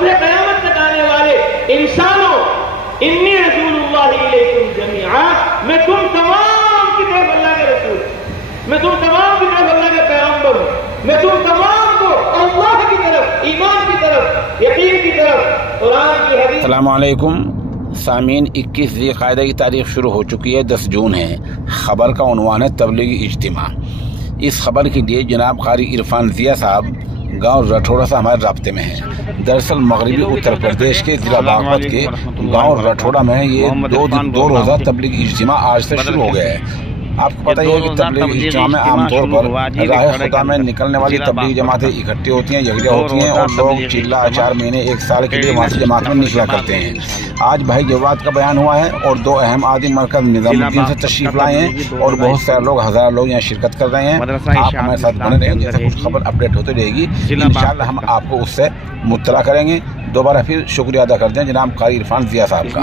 قیامت تک آنے والے انسانوں، انی رسولullah الیکم جمیعا، میں تم تمام کی طرف اللہ کے رسول، میں تم تمام کی طرف اللہ کے پیغمبر ہوں، میں تم تمام کو اللہ کی طرف، ایمان کی طرف، یقین کی طرف، قرآن کی حدیث۔ السلام علیکم سامعین، 21 ذی القعدہ کی تاریخ شروع ہو چکی ہے، 10 جون ہے۔ خبر کا عنوان ہے تبلیغی اجتماع۔ اس خبر کے لیے جناب قاری عرفان ضیاء صاحب گاؤں رٹھوڑا سے ہمارے رابطے میں ہیں۔ دراصل مغربی اتر پردیش کے ضلع باغپت کے گاؤں رٹھوڑا میں یہ دو روزہ تبلیغی اجتماع آج سے شروع ہو گیا ہے۔ آپ کو پتہ ہی ہے کہ تبلیغی اجتماع میں عام طور پر راہ خدا میں نکلنے والی تبلیغی جماعتیں اکٹھی ہوتی ہیں، یکجا ہوتی ہیں، اور لوگ چلا 4 مہینے 1 سال کے لیے وہاں سے جماعت میں نکلا کرتے ہیں۔ آج بھائی جواد کا بیان ہوا ہے اور 2 اہم آدمی مرکز نظام الدین سے تشریف لائے ہیں اور بہت سارے لوگ، ہزار لوگ یہاں شرکت کر رہے ہیں۔ آپ ہمارے ساتھ بنے رہیں، جیسے کچھ خبر اپڈیٹ ہوتی رہے گی انشاءاللہ ہم آپ کو اس سے مطلع کریں گے۔ دوبارہ پھر شکریہ ادا کرتے ہیں جناب قاری عرفان ضیاء صاحب کا۔